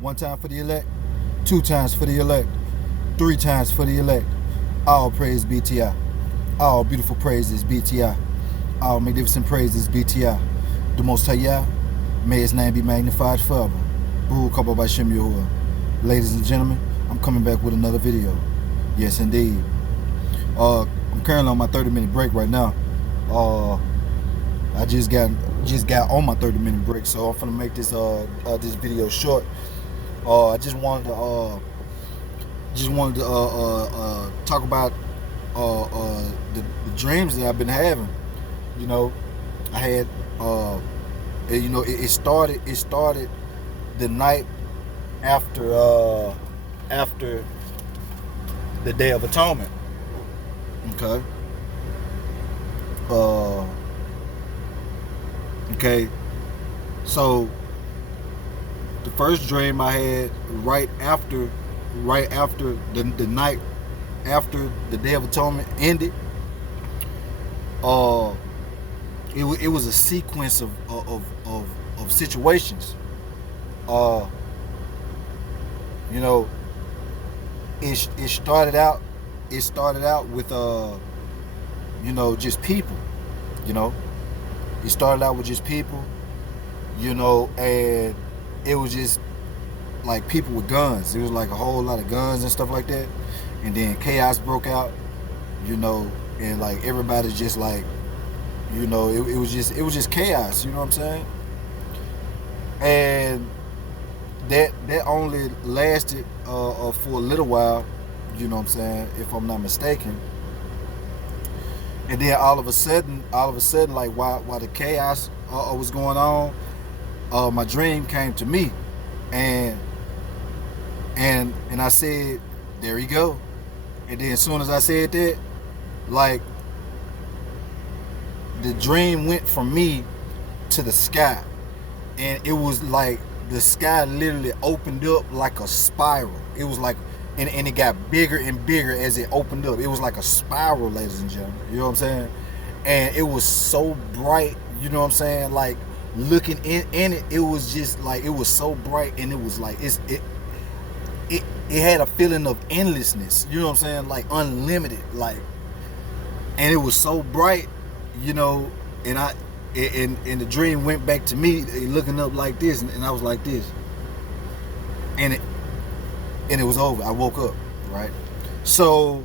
One time for the elect, two times for the elect, three times for the elect. All praise BTI. All beautiful praises BTI. All magnificent praises BTI. The Most High Yah, may His name be magnified forever. Baruch haba b'Shem Yahuwah. Ladies and gentlemen, I'm coming back with another video. Yes, indeed. I'm currently on my 30-minute break right now. I just got on my 30-minute break, so I'm gonna make this this video short. I just wanted to talk about the dreams that I've been having. You know, I had it started the night after the Day of Atonement. Okay. Okay. So the first dream I had right after the night after the Day of Atonement ended, it was a sequence of situations. You know, it started out with you know, just people. You know, it started out with just people. You know, and it was just like people with guns. It was like a whole lot of guns and stuff like that. And then chaos broke out. You know, and like everybody's just like, you know, it was just chaos. You know what I'm saying? And that only lasted for a little while. You know what I'm saying? If I'm not mistaken. And then all of a sudden, like while the chaos was going on, my dream came to me, and I said, "There you go." And then as soon as I said that, like the dream went from me to the sky, and it was like the sky literally opened up like a spiral. It was like, and it got bigger and bigger as it opened up. It was like a spiral, ladies and gentlemen. You know what I'm saying? And it was so bright. You know what I'm saying? Like looking in it, it was just like, it was so bright, and it was like it had a feeling of endlessness. You know what I'm saying? Like unlimited. Like, and it was so bright. You know, and the dream went back to me looking up like this, and I was like this, and it was over. I woke up, right? So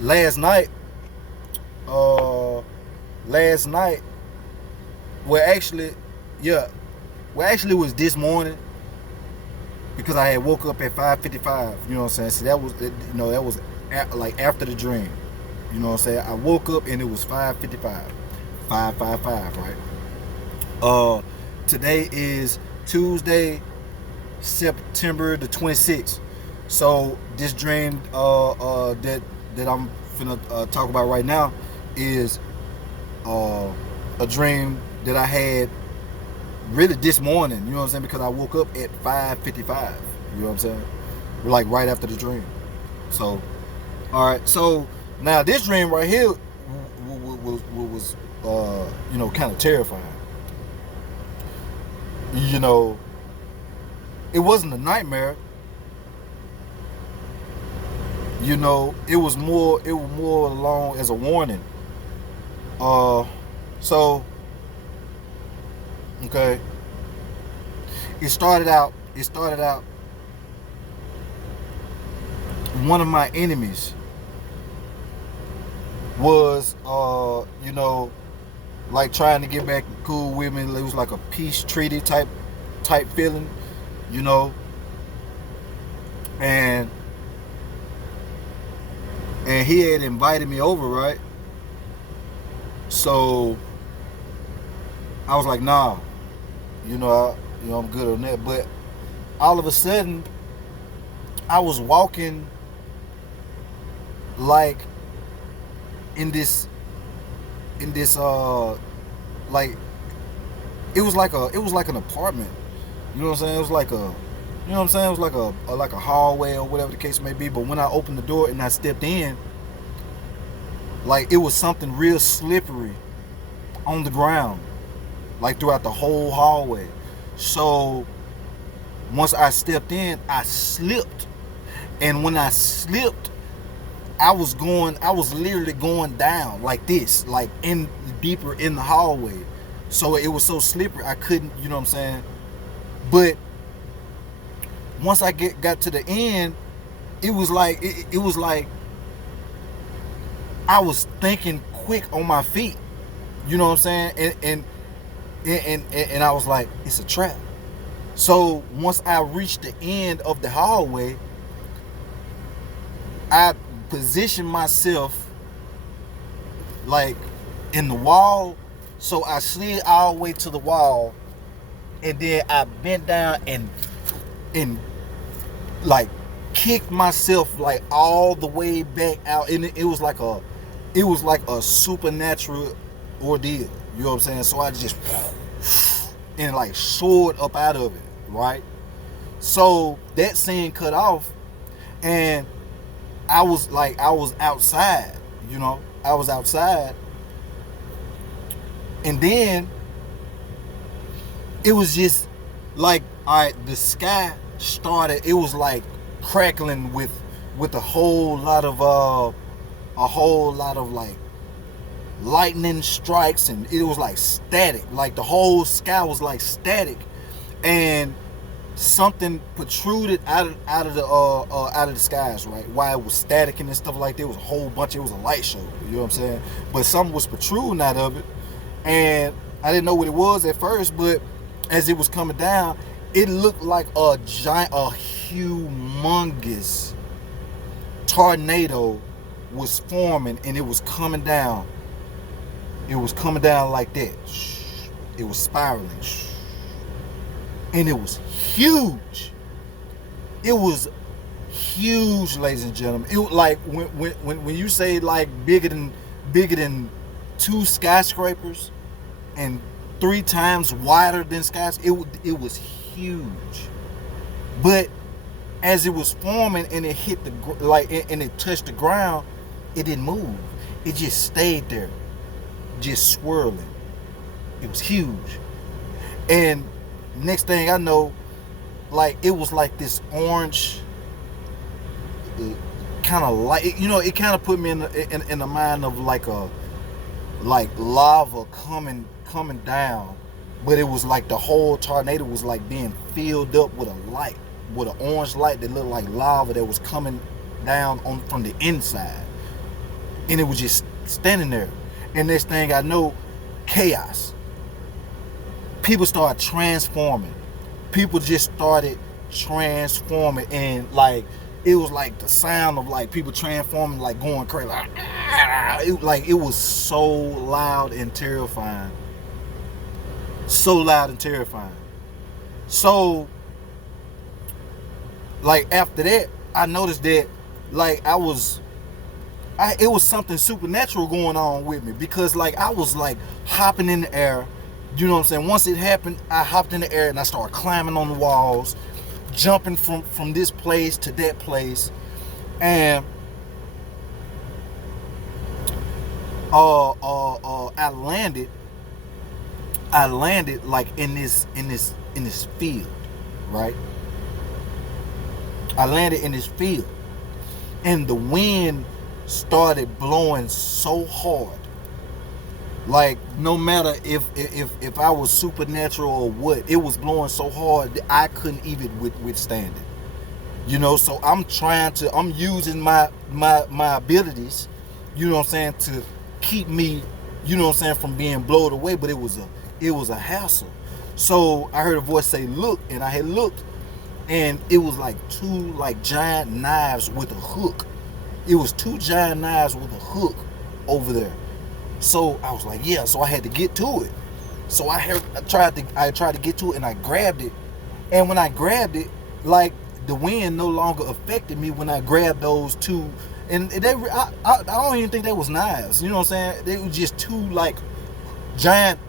last night, well actually it was this morning, because I had woke up at 5:55. You know what I'm saying? So that was, you know, that was like after the dream. You know what I'm saying? I woke up and it was 5:55, 5:55, right? Today is Tuesday, September the 26th. So this dream that I'm finna talk about right now is a dream that I had really this morning. You know what I'm saying? Because I woke up at 5:55. You know what I'm saying? Like right after the dream. So, all right. So now this dream right here was you know, kind of terrifying. You know, it wasn't a nightmare. You know, it was more along as a warning. So okay, it started out one of my enemies was you know, like trying to get back cool with me. It was like a peace treaty type feeling, you know. And he had invited me over, right? So I was like, nah, you know, I'm good on that. But all of a sudden, I was walking like in this like it was like an apartment. You know what I'm saying? It was like a, you know what I'm saying? It was like a hallway or whatever the case may be. But when I opened the door and I stepped in, like it was something real slippery on the ground, like throughout the whole hallway. So once I stepped in, I slipped. And when I slipped, I was literally going down like this, like in deeper in the hallway. So it was so slippery, I couldn't, you know what I'm saying? But once I got to the end, it was like I was thinking quick on my feet. You know what I'm saying? And I was like, it's a trap. So once I reached the end of the hallway, I positioned myself like in the wall. So I slid all the way to the wall, and then I bent down and like kicked myself like all the way back out. And it was like a supernatural ordeal. You know what I'm saying? So I just and like soared up out of it, right? So that scene cut off, and I was outside, you know, I was outside. And then it was just like, all right, the sky started, it was like crackling with a whole lot of like lightning strikes, and it was like static, like the whole sky was like static, and something protruded out of the skies, right? Why it was static and stuff like that, it was a whole bunch. It was a light show, you know what I'm saying? But something was protruding out of it, and I didn't know what it was at first. But as it was coming down, it looked like a humongous tornado was forming, and it was coming down. It was coming down like that. It was spiraling. And it was huge. It was huge, ladies and gentlemen. It was like when you say like bigger than 2 skyscrapers and 3 times wider than skyscrapers. It was huge. But as it was forming and it hit and it touched the ground, it didn't move. It just stayed there, just swirling. It was huge. And next thing I know, like it was like this orange kind of light, you know, it kind of put me in the mind of like lava coming down, but it was like the whole tornado was like being filled up with a light, with an orange light that looked like lava that was coming down from the inside, and it was just standing there. And next thing I know, chaos. People started transforming. People just started transforming, and like it was like the sound of like people transforming, like going crazy. It was so loud and terrifying. So loud and terrifying. So like after that, I noticed that like it was something supernatural going on with me, because like I was like hopping in the air. You know what I'm saying? Once it happened, I hopped in the air and I started climbing on the walls, jumping from this place to that place, and I landed like in this field, right? I landed in this field, and the wind started blowing so hard. Like no matter if I was supernatural or what, it was blowing so hard that I couldn't even withstand it. You know, so I'm using my abilities, you know what I'm saying, to keep me, you know what I'm saying, from being blown away. But it was a hassle. So I heard a voice say, "Look," and I had looked, and it was like 2 like giant knives with a hook. It was 2 giant knives with a hook over there. So I was like, yeah. So I had to get to it. So I tried to get to it, and I grabbed it. And when I grabbed it, like the wind no longer affected me when I grabbed those 2. And I don't even think they was knives. You know what I'm saying? They were just 2 like giant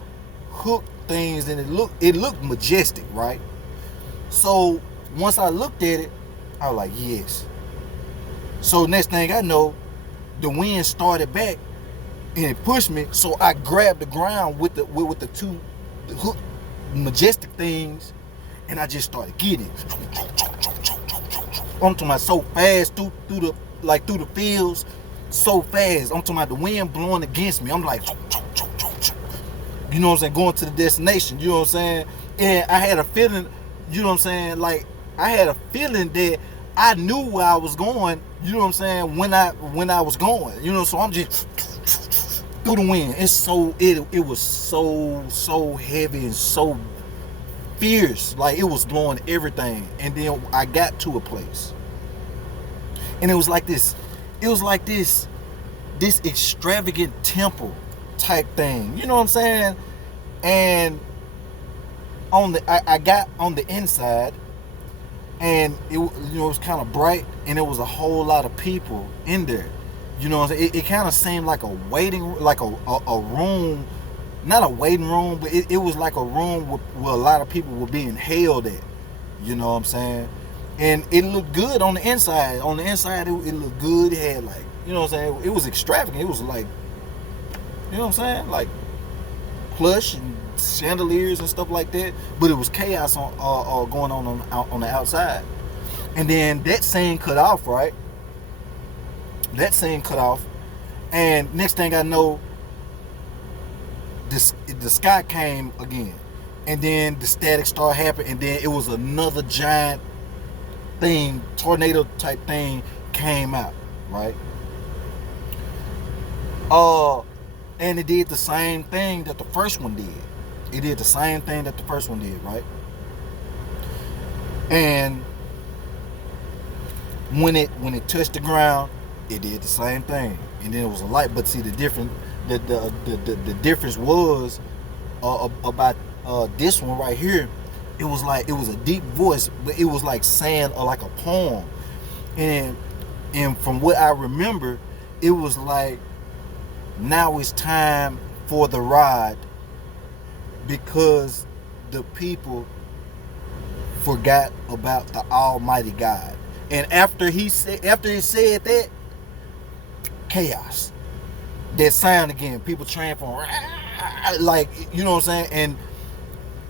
hook things, and it looked majestic, right? So once I looked at it, I was like, yes. So next thing I know, the wind started back, and it pushed me. So I grabbed the ground with the 2 hook majestic things, and I just started getting it. I'm talking about so fast through the fields, so fast. I'm talking about the wind blowing against me. I'm like, you know what I'm saying, going to the destination. You know what I'm saying? And I had a feeling, you know what I'm saying, like I had a feeling that I knew where I was going. You know what I'm saying, when I was going. You know, so I'm just through the wind. It's so it was so heavy and so fierce, like it was blowing everything. And then I got to a place, and it was like this extravagant temple type thing, you know what I'm saying? And I got on the inside, and it was kind of bright, and there was a whole lot of people in there, you know what I'm saying? It kind of seemed like a waiting, like a room, not a waiting room, but it was like a room where a lot of people were being held at. You know what I'm saying? And it looked good on the inside. On the inside, it looked good. It had like, you know what I'm saying? It was extravagant. It was like, you know what I'm saying? Like plush and chandeliers and stuff like that. But it was chaos going on the outside. And then that scene cut off, right? That scene cut off. And next thing I know, the sky came again, and then the static started happening, and then it was another giant thing, tornado type thing came out, right? And it did the same thing that the first one did. It did the same thing that the first one did, right? And when it touched the ground, it did the same thing, and then it was a light. But see, the difference was about this one right here. It was a deep voice, but it was like saying like a poem. And from what I remember, it was like, now it's time for the rod, because the people forgot about the Almighty God. And after he said that, chaos. That sound again, people transform, like, you know what I'm saying?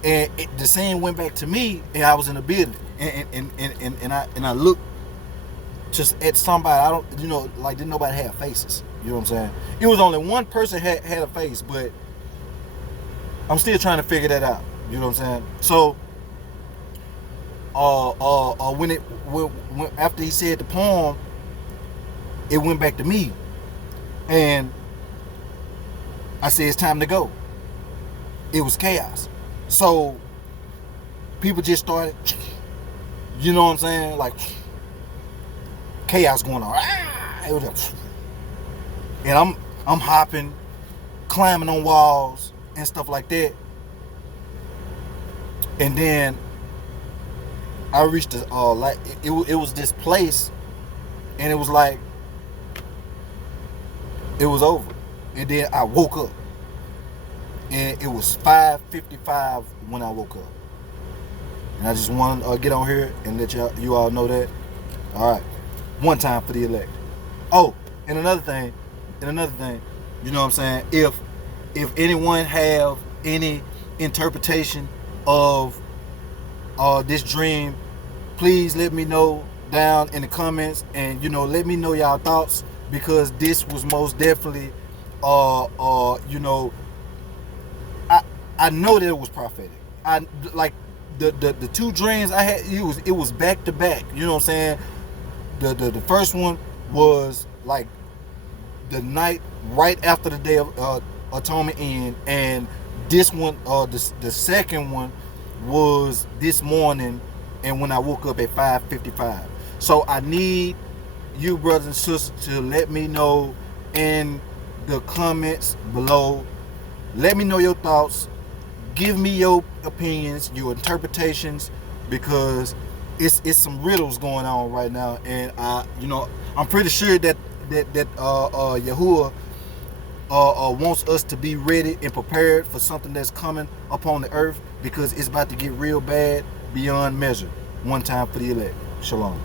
And the scene went back to me, and I was in the building, and I looked just at somebody. I don't, you know, like, didn't nobody have faces. You know what I'm saying? It was only one person had a face, but I'm still trying to figure that out. You know what I'm saying? So, when after he said the poem, it went back to me, and I said, it's time to go. It was chaos. So people just started, you know what I'm saying, like chaos going on. It was like, and I'm hopping, climbing on walls and stuff like that. And then I reached like it was this place, and it was like it was over. And then I woke up, and it was 5:55 when I woke up. And I just want to get on here and let you all know that. All right, one time for the elect. Oh, and another thing, you know what I'm saying? If anyone have any interpretation of this dream, please let me know down in the comments, and you know, let me know y'all thoughts, because this was most definitely you know, I know that it was prophetic. I like the two dreams I had, it was back to back. You know what I'm saying? The first one was like the night right after the Day of Atonement end, and this one, the second one, was this morning, and when I woke up at 5:55. So I need you, brothers and sisters, to let me know in the comments below. Let me know your thoughts. Give me your opinions, your interpretations, because it's some riddles going on right now, and you know, I'm pretty sure that Yahuwah wants us to be ready and prepared for something that's coming upon the earth, because it's about to get real bad beyond measure. One time for the elect. Shalom.